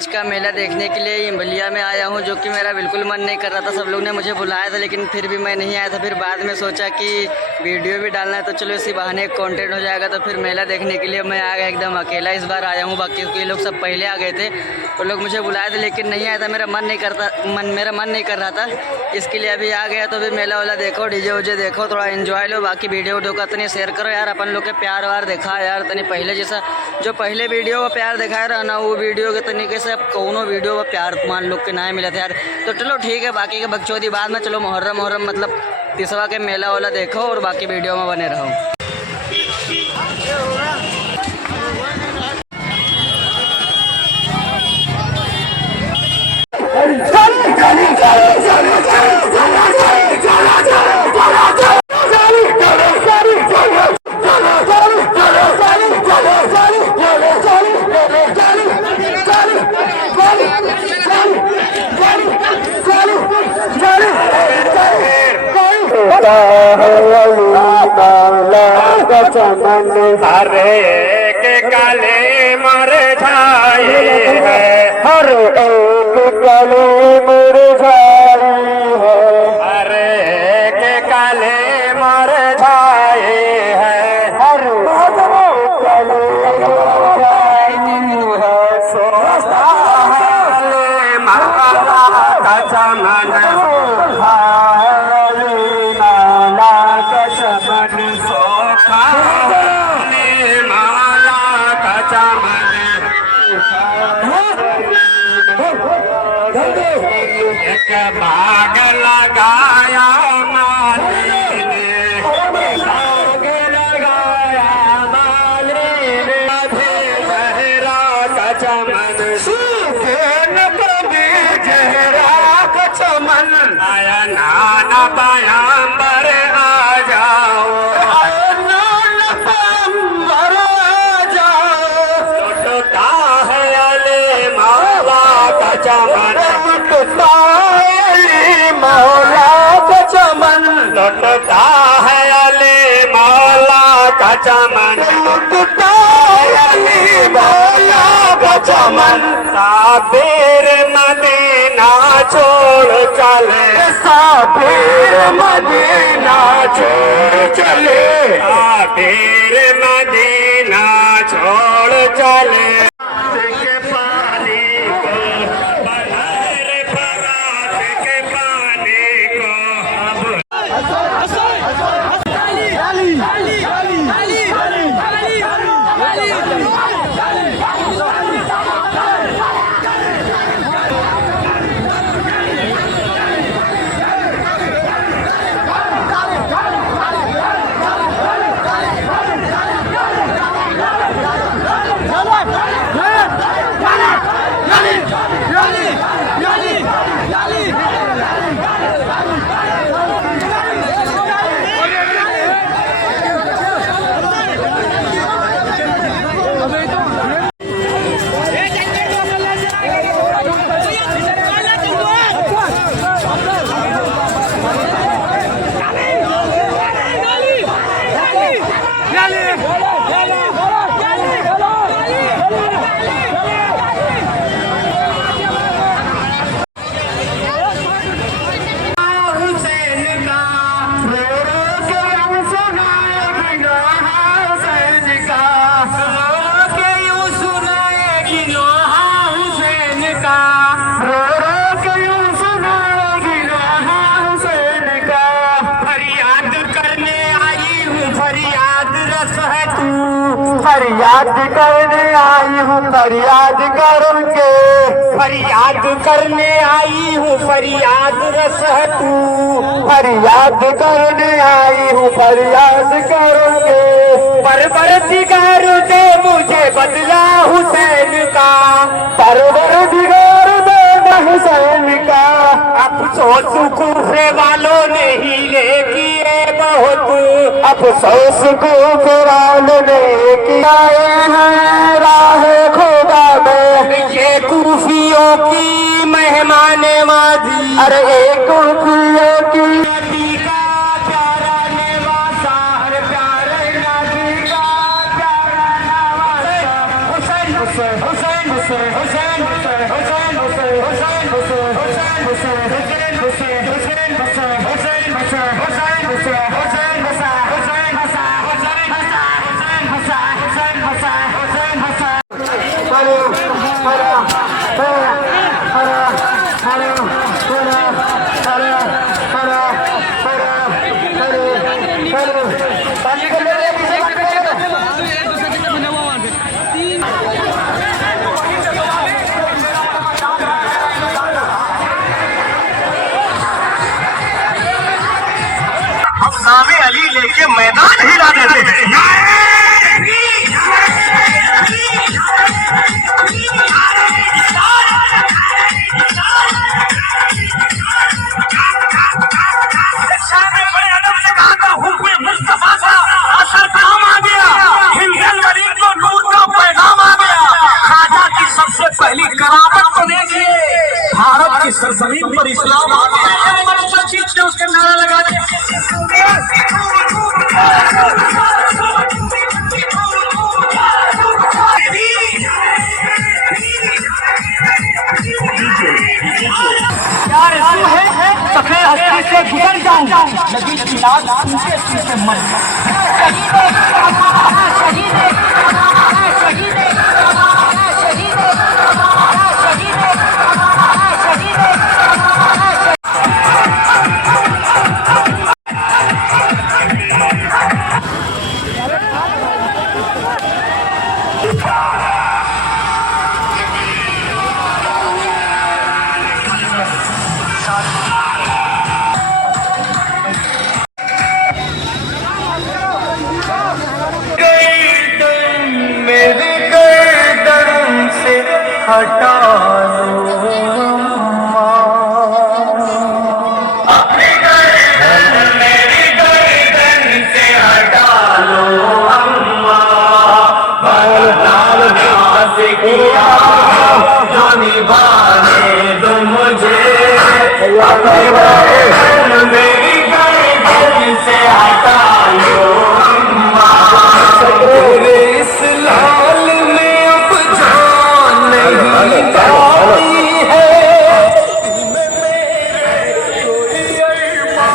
आज का मेला देखने के लिए इमलिया में आया हूं, जो कि मेरा बिल्कुल मन नहीं कर रहा था। सब लोग ने मुझे बुलाया था लेकिन फिर भी मैं नहीं आया था। फिर बाद में सोचा कि वीडियो भी डालना है तो चलो इसी बहाने एक कंटेंट हो जाएगा। तो फिर मेला देखने के लिए मैं आ गया एकदम अकेला। इस बार आया हूँ, बाकी ये लोग सब पहले आ गए थे। वो लोग मुझे बुलाए थे लेकिन नहीं आया था। मेरा मन नहीं कर रहा था, इसके लिए अभी आ गया। तो अभी मेला वाला देखो, डीजे उजे देखो, थोड़ा एंजॉय लो। बाकी वीडियो वीडियो का तनी शेयर करो यार। अपन लोग के प्यार वार देखा यार, तनी पहले जैसा जो पहले वीडियो का प्यार दिखाया रहा ना, वो वीडियो के तरीके से अब कौनो वीडियो का प्यार मान लोग के ना मिला था यार। तो चलो ठीक है, बाकी के बकचोदी बाद में। चलो मुहर्रम मतलब तिसवा के मेला वाला देखो और बाकी वीडियो में बने रहो। चमन हरे के काले मर जाए है, हर एक काले मर जाए है, हरे के काले मर जाए है, हर काले सोचता है माला का चमन, माला का चमन सोखा माला का चमन, एक भाग लगाया माली ने, भाग लगाया माली ने, जहरा का चमन जहरा का चमन, आया नाना पायंबर आ जाओ, आया नाना पायंबर आ जाओ, टूटता है अली मौला का चमन, टूटता है अली मौला का चमन, टूटता है अली मौला का चमन, टूटता है अली मौला का चमन, साबिर मदीना छोड़ चले, साबिर मदीना छोड़ चले, साबिर मदीना छोड़ चले, के पानी को बहार फरात के पानी को फरियाद करने आई हूँ, फरियाद करूँगे, फरियाद करने आई हूँ, फरियाद रस है तू, फरियाद करने आई हूँ, फरियाद करूँगे, परवरदिगार दे मुझे बदला हुसैन का, परवरदिगार दे हुसैन का, अफसोस कूफे वालों ने हीले किए बहुत, अफसोस कूफे वालों ने किया है राह खुदा में, ये कूफियों की मेहमान वादी, अरे एक कूफियों की नबी का प्यारा निवासा, हर प्यारे नबी का प्यारा नवासा, हुसैन हुसैन हुसैन हुसैन हुसैन ये मैदान हिला देते हैं। सबसे पहली करामत को देखिए, भारत की सरजमीन पर इस्लाम आ गया, उसके नारा लगा दे। प्यार है सफेद हस्ती से गुजर जाऊं, लगी किनार सूखे सूखे मर मेरे गर्दन से हटा लो अम्मा, अपने गर्दन मेरी गर्दन से हटा लो अम्मा, बरदार नाज किया जो निभाने दो मुझे, अपने गर्दन मेरी गर्दन से हटा लो अम्मा, इस लाल में अब जान नहीं जाती है, कोई अरमान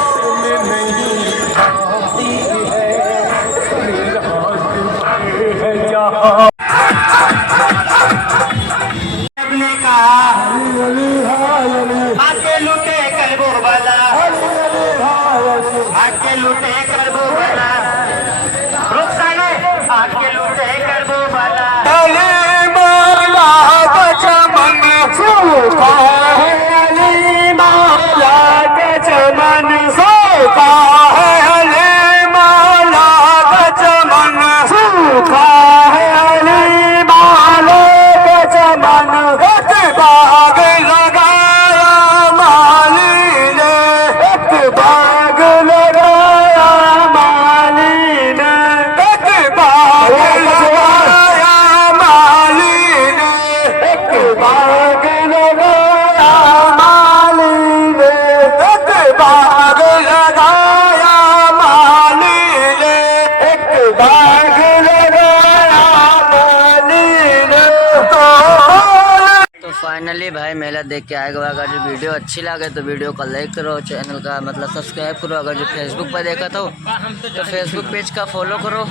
नहीं आती है जहाँ आके लुटे करबो वाला, आके लुटे करबो वाला, आके लुटे करबो वाला, अली मौला का चमन सूखा है, अली मौला का चमन सूखा है, अली मौला का चमन सूखा है, अली मौला का चमन एक बाग लगाया माली ने, एक बाग लगाया माली ने, एक बाग लगाया माली ने, एक बाग लगाया माली ने, एक बाग लगाया माली ने, एक बाग लगाया माली ने। तो फाइनली भाई मेला देख के आएगा। अगर जो वीडियो अच्छी लगे तो वीडियो को लाइक करो, चैनल का मतलब सब्सक्राइब करो, अगर जो फेसबुक पर देखा तो फेसबुक पेज का फॉलो करो।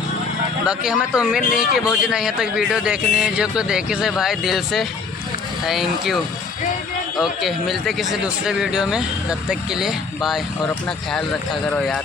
बाकी हमें तो उम्मीद नहीं कि बहुत जन यहाँ तक वीडियो देखनी है, जो को देखे से भाई दिल से थैंक यू। ओके, मिलते किसी दूसरे वीडियो में, तब तक के लिए बाय और अपना ख्याल रखा करो यार।